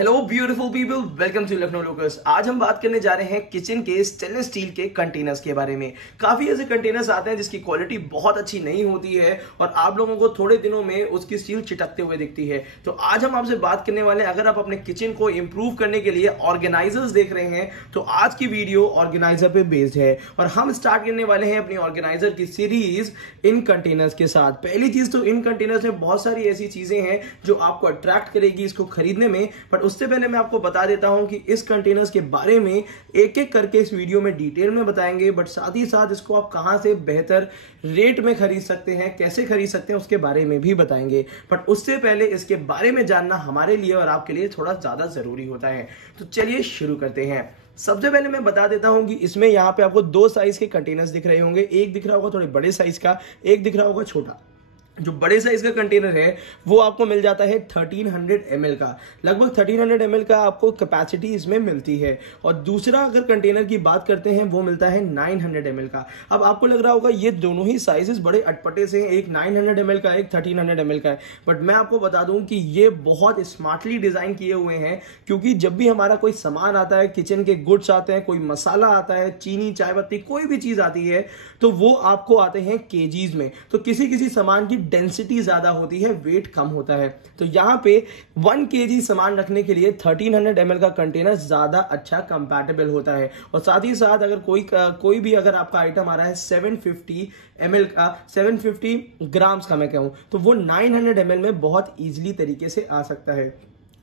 Hello beautiful people, welcome to Lucknow locals. आज हम बात करने जा रहे हैं किचन के स्टेनलेस स्टील के कंटेनर्स के बारे में। काफी ऐसे कंटेनर्स आते हैं जिसकी क्वालिटी बहुत अच्छी नहीं होती है और आप लोगों को थोड़े दिनों में उसकी स्टील चिटकते हुए दिखती है। तो आज हम आपसे बात करने वाले हैं, अगर आप अपने किचन को इंप्रूव करने के लिए ऑर्गेनाइजर्स देख रहे हैं तो आज की वीडियो ऑर्गेनाइजर पे बेस्ड है और हम स्टार्ट करने वाले हैं अपनी ऑर्गेनाइजर की सीरीज इन कंटेनर्स के साथ। पहली चीज तो इन कंटेनर्स में बहुत सारी ऐसी चीजें हैं जो आपको अट्रैक्ट करेगी इसको खरीदने में, बट उससे पहले मैं आपको बता देता हूं कि इस कंटेनर्स के बारे में एक एक करके इस वीडियो में डिटेल में बताएंगे, बट साथ ही साथ इसको आप कहां से बेहतर रेट में खरीद सकते हैं, कैसे खरीद सकते हैं उसके बारे में भी बताएंगे। बट उससे पहले इसके बारे में जानना हमारे लिए और आपके लिए थोड़ा ज्यादा जरूरी होता है। तो चलिए शुरू करते हैं। सबसे पहले मैं बता देता हूं कि इसमें यहां पे आपको दो साइज के कंटेनर्स दिख रहे होंगे। एक दिख रहा होगा थोड़े बड़े साइज का, एक दिख रहा होगा छोटा। जो बड़े साइज का कंटेनर है वो आपको मिल जाता है 1300 ml का, लगभग 1300 ml का आपको कैपेसिटी इसमें मिलती है। और दूसरा अगर कंटेनर की बात करते हैं वो मिलता है 900 ml का। अब आपको लग रहा होगा ये दोनों ही साइजेस बड़े अटपटे से हैं, एक 900 ml का, एक 1300 ml का है। बट मैं आपको बता दूं कि ये बहुत स्मार्टली डिजाइन किए हुए हैं, क्योंकि जब भी हमारा कोई सामान आता है, किचन के गुड्स आते हैं, कोई मसाला आता है, चीनी, चाय पत्ती, कोई भी चीज आती है तो वो आपको आते हैं केजीज में। तो किसी किसी सामान की डेंसिटी ज्यादा होती है, वेट कम होता है। तो यहां पे 1 kg सामान रखने के लिए 1300 ml का कंटेनर ज्यादा अच्छा कंपैटिबल होता है। और साथ ही साथ अगर कोई भी अगर आपका आइटम आ रहा है 750 ml का, 750 ग्राम्स का मैं कहूं, तो वो 900 ml में बहुत इजीली तरीके से आ सकता है,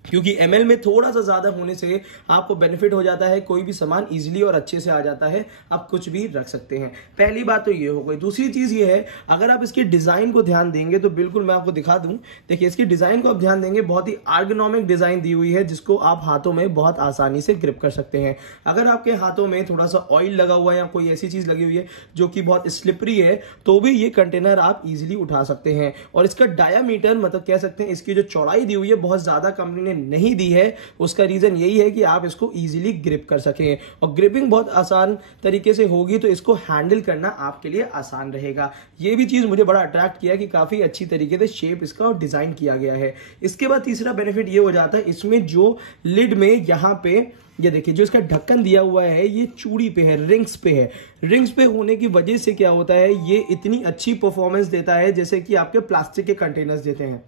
क्योंकि ml में थोड़ा सा ज्यादा होने से आपको बेनिफिट हो जाता है, कोई भी सामान इजीली और अच्छे से आ जाता है, आप कुछ भी रख सकते हैं। पहली बात तो ये हो गई। दूसरी चीज ये है, अगर आप इसके डिजाइन को ध्यान देंगे तो बिल्कुल मैं आपको दिखा दूं, देखिए इसकी डिजाइन को आप ध्यान देंगे, बहुत ही आर्गोनॉमिक डिजाइन दी हुई है जिसको आप हाथों में बहुत आसानी से ग्रिप कर सकते हैं। अगर आपके हाथों में थोड़ा सा ऑयल लगा हुआ है या कोई ऐसी चीज लगी हुई है जो कि बहुत स्लिपरी है तो भी ये कंटेनर आप इजिली उठा सकते हैं। और इसका डायामीटर, मतलब कह सकते हैं इसकी जो चौड़ाई दी हुई है, बहुत ज्यादा कंपनी ने नहीं दी है। उसका रीजन यही है कि आप इसको इजीली ग्रिप कर सकें, और ग्रिपिंग बहुत आसान तरीके से होगी तो इसको हैंडल करना आपके लिए आसान रहेगा। यह भी चीज मुझे बड़ा अट्रैक्ट किया कि काफी अच्छी तरीके से शेप इसका डिजाइन किया गया है। इसके बाद तीसरा बेनिफिट ये हो जाता है, इसमें जो लिड में यहां पे ये देखिए जो इसका ढक्कन दिया हुआ है ये चूड़ी पे है, रिंग्स पे है। रिंग्स पे होने की वजह से क्या होता है, ये इतनी अच्छी परफॉर्मेंस देता है जैसे कि आपके प्लास्टिक के कंटेनर्स देते हैं।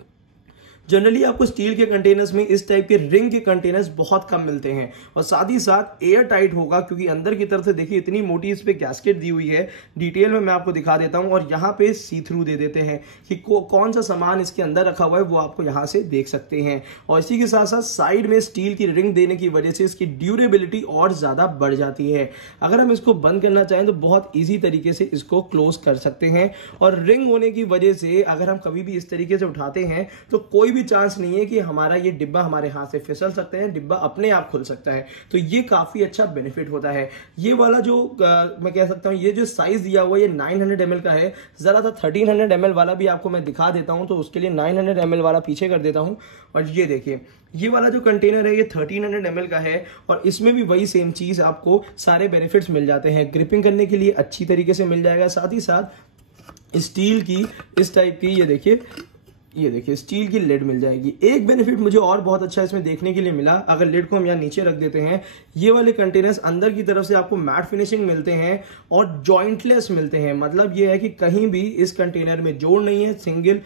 जनरली आपको स्टील के कंटेनर्स में इस टाइप के रिंग के कंटेनर्स बहुत कम मिलते हैं, और साथ ही साथ एयर टाइट होगा, क्योंकि अंदर की तरफ से देखिए इतनी मोटी इस पे गैस्केट दी हुई है। डिटेल में मैं आपको दिखा देता हूं, और यहाँ पे सी थ्रू दे देते हैं कि कौन सा सामान इसके अंदर रखा हुआ है वो आपको यहाँ से देख सकते हैं। और इसी के साथ साथ साइड में स्टील की रिंग देने की वजह से इसकी ड्यूरेबिलिटी और ज्यादा बढ़ जाती है। अगर हम इसको बंद करना चाहें तो बहुत ईजी तरीके से इसको क्लोज कर सकते हैं। और रिंग होने की वजह से अगर हम कभी भी इस तरीके से उठाते हैं तो कोई चांस नहीं है कि हमारा ये डिब्बा हमारे हाथ से फिसल सकते हैं, डिब्बा अपने आप खुल सकता है। तो ये काफी अच्छा बेनिफिट होता है। ये वाला जो मैं कह सकता हूं, ये जो साइज दिया हुआ है ये 900 ml का है। जरा सा 1300 ml वाला भी आपको मैं दिखा देता हूं, तो उसके लिए 900 ml वाला पीछे कर देता हूं। और ये देखिए ये वाला जो कंटेनर है ये 1300 ml का है, और इसमें भी वही सेम चीज आपको सारे बेनिफिट्स मिल जाते हैं। ग्रिपिंग करने के लिए अच्छी तरीके से मिल जाएगा, साथ ही साथ स्टील की इस टाइप की ये देखिए स्टील की लिड मिल जाएगी। एक बेनिफिट मुझे और बहुत अच्छा इसमें देखने के लिए मिला, अगर लिड को हम यहाँ नीचे रख देते हैं, ये वाले कंटेनर्स अंदर की तरफ से आपको मैट फिनिशिंग मिलते हैं और जॉइंटलेस मिलते हैं। मतलब ये है कि कहीं भी इस कंटेनर में जोड़ नहीं है, सिंगल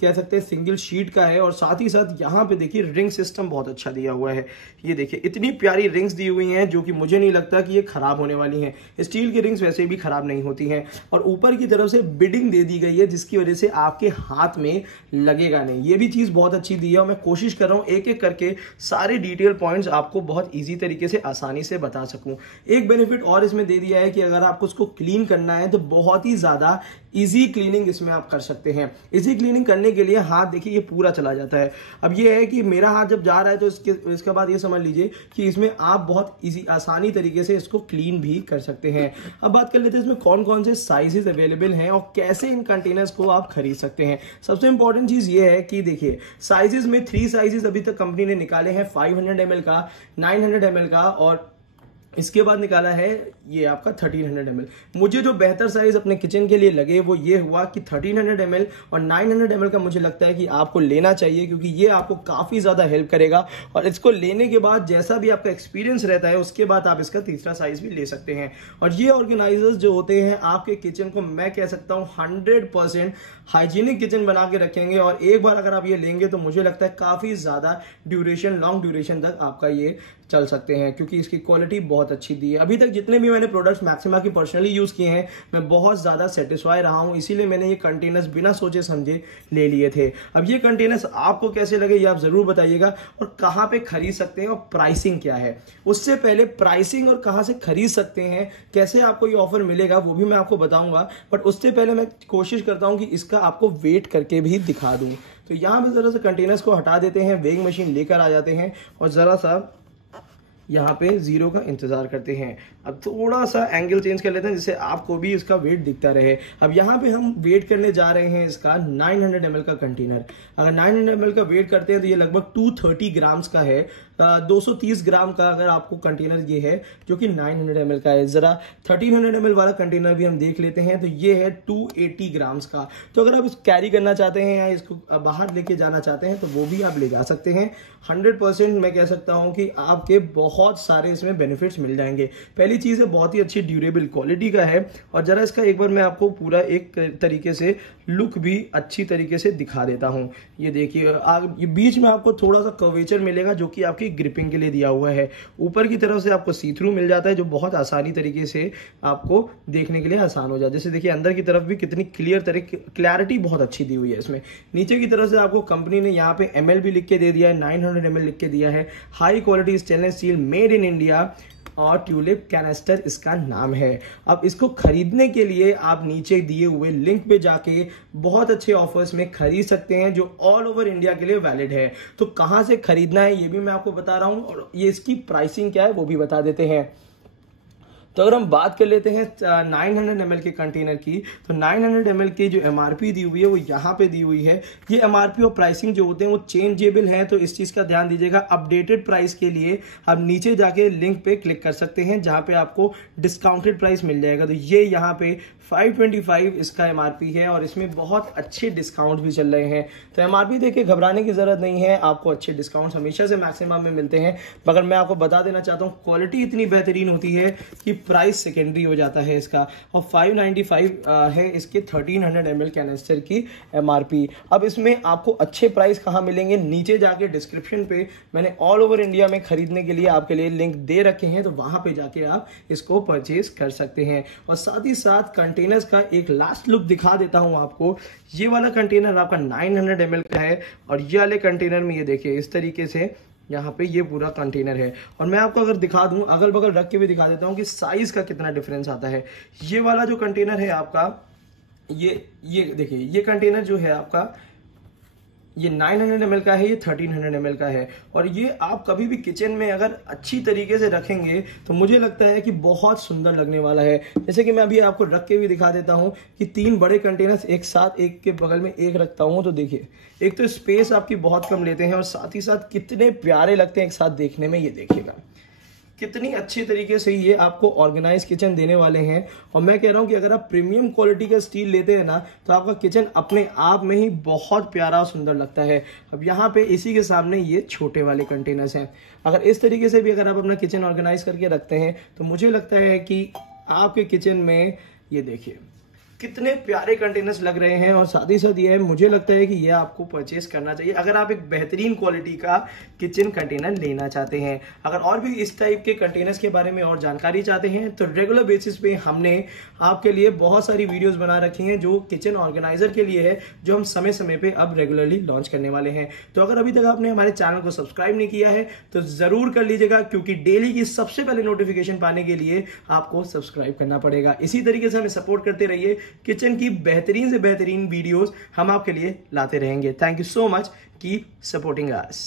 कह सकते हैं सिंगल शीट का है। और साथ ही साथ यहाँ पे देखिए रिंग सिस्टम बहुत अच्छा दिया हुआ है। ये देखिए इतनी प्यारी रिंग्स दी हुई हैं जो कि मुझे नहीं लगता कि ये खराब होने वाली हैं। स्टील की रिंग्स वैसे भी खराब नहीं होती हैं। और ऊपर की तरफ से बिडिंग दे दी गई है जिसकी वजह से आपके हाथ में लगेगा नहीं। ये भी चीज बहुत अच्छी दी है, और मैं कोशिश कर रहा हूं एक एक करके सारे डिटेल पॉइंट्स आपको बहुत इजी तरीके से आसानी से बता सकूं। एक बेनिफिट और इसमें दे दिया है कि अगर आपको उसको क्लीन करना है तो बहुत ही ज्यादा इजी क्लीनिंग इसमें आप कर सकते हैं। इजी क्लीनिंग करने के लिए हाथ देखिए ये पूरा चला जाता है। अब ये है कि मेरा हाथ जब जा रहा है तो इसके बाद ये समझ लीजिए कि इसमें आप बहुत इजी आसानी तरीके से इसको क्लीन भी कर सकते हैं। अब बात कर लेते हैं इसमें कौन कौन से साइजेस अवेलेबल हैं और कैसे इन कंटेनर्स को आप खरीद सकते हैं। सबसे इंपॉर्टेंट चीज ये है कि देखिए साइजेस में 3 साइजेस अभी तक कंपनी ने निकाले हैं, 500 ml का, 900 ml का और इसके बाद निकाला है ये आपका 1300 ml। मुझे जो बेहतर साइज अपने किचन के लिए लगे वो ये हुआ कि 1300 ml और 900 ml का मुझे लगता है कि आपको लेना चाहिए, क्योंकि ये आपको काफ़ी ज़्यादा हेल्प करेगा। और इसको लेने के बाद जैसा भी आपका एक्सपीरियंस रहता है उसके बाद आप इसका तीसरा साइज भी ले सकते हैं। और ये ऑर्गेनाइजर्स जो होते हैं आपके किचन को मैं कह सकता हूँ 100% हाइजीनिक किचन बना के रखेंगे। और एक बार अगर आप ये लेंगे तो मुझे लगता है काफ़ी ज़्यादा ड्यूरेशन, लॉन्ग ड्यूरेशन तक आपका ये चल सकते हैं, क्योंकि इसकी क्वालिटी बहुत अच्छी दी है। अभी तक जितने भी मैंने प्रोडक्ट्स मैक्सिमा की पर्सनली यूज़ किए हैं मैं बहुत ज़्यादा सेटिस्फाई रहा हूं, इसीलिए मैंने ये कंटेनर्स बिना सोचे समझे ले लिए थे। अब ये कंटेनर्स आपको कैसे लगे ये आप ज़रूर बताइएगा, और कहाँ पे खरीद सकते हैं और प्राइसिंग क्या है। उससे पहले प्राइसिंग और कहाँ से खरीद सकते हैं, कैसे आपको ये ऑफर मिलेगा वो भी मैं आपको बताऊंगा, बट उससे पहले मैं कोशिश करता हूँ कि इसका आपको वेट करके भी दिखा दूँ। तो यहाँ पे ज़रा सा कंटेनर्स को हटा देते हैं, वेइंग मशीन लेकर आ जाते हैं और ज़रा सा यहाँ पे जीरो का इंतजार करते हैं। अब थोड़ा सा एंगल चेंज कर लेते हैं जिससे आपको भी इसका वेट दिखता रहे। अब यहाँ पे हम वेट करने जा रहे हैं इसका 900 ml का कंटेनर। अगर 900 ml का वेट करते हैं तो ये लगभग 230 ग्राम्स का है। 230 ग्राम का अगर आपको कंटेनर ये है जो कि 900 ml का है। जरा 1300 ml वाला कंटेनर भी हम देख लेते हैं तो ये है 280 ग्राम्स का। तो अगर आप इसको कैरी करना चाहते हैं या इसको बाहर लेके जाना चाहते हैं तो वो भी आप ले जा सकते हैं। 100% मैं कह सकता हूँ कि आपके बहुत सारे इसमें बेनिफिट्स मिल जाएंगे। पहली चीज़ है बहुत ही अच्छी ड्यूरेबल क्वालिटी का है। और जरा इसका एक बार मैं आपको पूरा एक तरीके से लुक भी अच्छी तरीके से दिखा देता हूँ। ये देखिए ये बीच में आपको थोड़ा सा कर्वेचर मिलेगा जो कि आपकी ग्रिपिंग के लिए दिया हुआ है। ऊपर की तरफ से आपको सी थ्रू मिल जाता है जो बहुत आसानी तरीके से आपको देखने के लिए आसान हो जाता है। जैसे देखिए अंदर की तरफ भी कितनी क्लैरिटी बहुत अच्छी दी हुई है इसमें। नीचे की तरफ से आपको कंपनी ने यहाँ पे ml भी लिख के दे दिया है, 900 ml लिख के दिया है। High quality stainless steel made in India और ट्यूलिप कैनेस्टर इसका नाम है। अब इसको खरीदने के लिए आप नीचे दिए हुए लिंक पे जाके बहुत अच्छे ऑफर्स में खरीद सकते हैं जो ऑल ओवर इंडिया के लिए वैलिड है। तो कहां से खरीदना है ये भी मैं आपको बता रहा हूं और ये इसकी प्राइसिंग क्या है वो भी बता देते हैं। तो अगर हम बात कर लेते हैं 900 ml के कंटेनर की, तो 900 ml की जो MRP दी हुई है वो यहाँ पे दी हुई है। ये MRP और प्राइसिंग जो होते हैं वो चेंजेबल है, तो इस चीज़ का ध्यान दीजिएगा। अपडेटेड प्राइस के लिए आप नीचे जाके लिंक पे क्लिक कर सकते हैं जहाँ पे आपको डिस्काउंटेड प्राइस मिल जाएगा। तो ये यहाँ पे 525 इसका MRP है और इसमें बहुत अच्छे डिस्काउंट भी चल रहे हैं। तो MRP देख के घबराने की जरूरत नहीं है, आपको अच्छे डिस्काउंट हमेशा से मैक्सिमम में मिलते हैं। मगर मैं आपको बता देना चाहता हूँ क्वालिटी इतनी बेहतरीन होती है कि प्राइस सेकेंडरी हो जाता है इसका। और 595 है इसके 1300 ml कैनेस्टर की MRP। अब इसमें आपको अच्छे प्राइस कहाँ मिलेंगे, नीचे जाके डिस्क्रिप्शन पे मैंने ऑल ओवर इंडिया में खरीदने के लिए आपके लिए लिंक दे रखे हैं, तो वहां पे जाके आप इसको परचेज कर सकते हैं। और साथ ही साथ कंटेनर्स का एक लास्ट लुक दिखा देता हूं आपको। ये वाला कंटेनर आपका 900 ml का है और ये वाले कंटेनर में ये देखिए इस तरीके से यहाँ पे ये पूरा कंटेनर है। और मैं आपको अगर दिखा दूं अगल बगल रख के भी दिखा देता हूँ कि साइज का कितना डिफरेंस आता है। ये वाला जो कंटेनर है आपका ये देखिए ये कंटेनर जो है आपका ये 900 ml का है, ये 1300 ml का है। और ये आप कभी भी किचन में अगर अच्छी तरीके से रखेंगे तो मुझे लगता है कि बहुत सुंदर लगने वाला है। जैसे कि मैं अभी आपको रख के भी दिखा देता हूं कि 3 बड़े कंटेनर्स एक साथ एक के बगल में एक रखता हूं तो देखिए एक तो स्पेस आपकी बहुत कम लेते हैं और साथ ही साथ कितने प्यारे लगते हैं एक साथ देखने में। ये देखिएगा कितनी अच्छी तरीके से ये आपको ऑर्गेनाइज किचन देने वाले हैं। और मैं कह रहा हूं कि अगर आप प्रीमियम क्वालिटी का स्टील लेते हैं ना तो आपका किचन अपने आप में ही बहुत प्यारा और सुंदर लगता है। अब यहाँ पे इसी के सामने ये छोटे वाले कंटेनर्स हैं। अगर इस तरीके से भी अगर आप अपना किचन ऑर्गेनाइज करके रखते हैं तो मुझे लगता है कि आपके किचन में ये देखिए कितने प्यारे कंटेनर्स लग रहे हैं। और साथ ही साथ ये मुझे लगता है कि ये आपको परचेस करना चाहिए अगर आप एक बेहतरीन क्वालिटी का किचन कंटेनर लेना चाहते हैं। अगर और भी इस टाइप के कंटेनर्स के बारे में और जानकारी चाहते हैं तो रेगुलर बेसिस पे हमने आपके लिए बहुत सारी वीडियोस बना रखी हैं जो किचन ऑर्गेनाइजर के लिए है, जो हम समय समय पे अब रेगुलरली लॉन्च करने वाले हैं। तो अगर अभी तक आपने हमारे चैनल को सब्सक्राइब नहीं किया है तो जरूर कर लीजिएगा, क्योंकि डेली की सबसे पहले नोटिफिकेशन पाने के लिए आपको सब्सक्राइब करना पड़ेगा। इसी तरीके से हमें सपोर्ट करते रहिए, किचन की बेहतरीन से बेहतरीन वीडियोस हम आपके लिए लाते रहेंगे। Thank you so much, keep supporting us.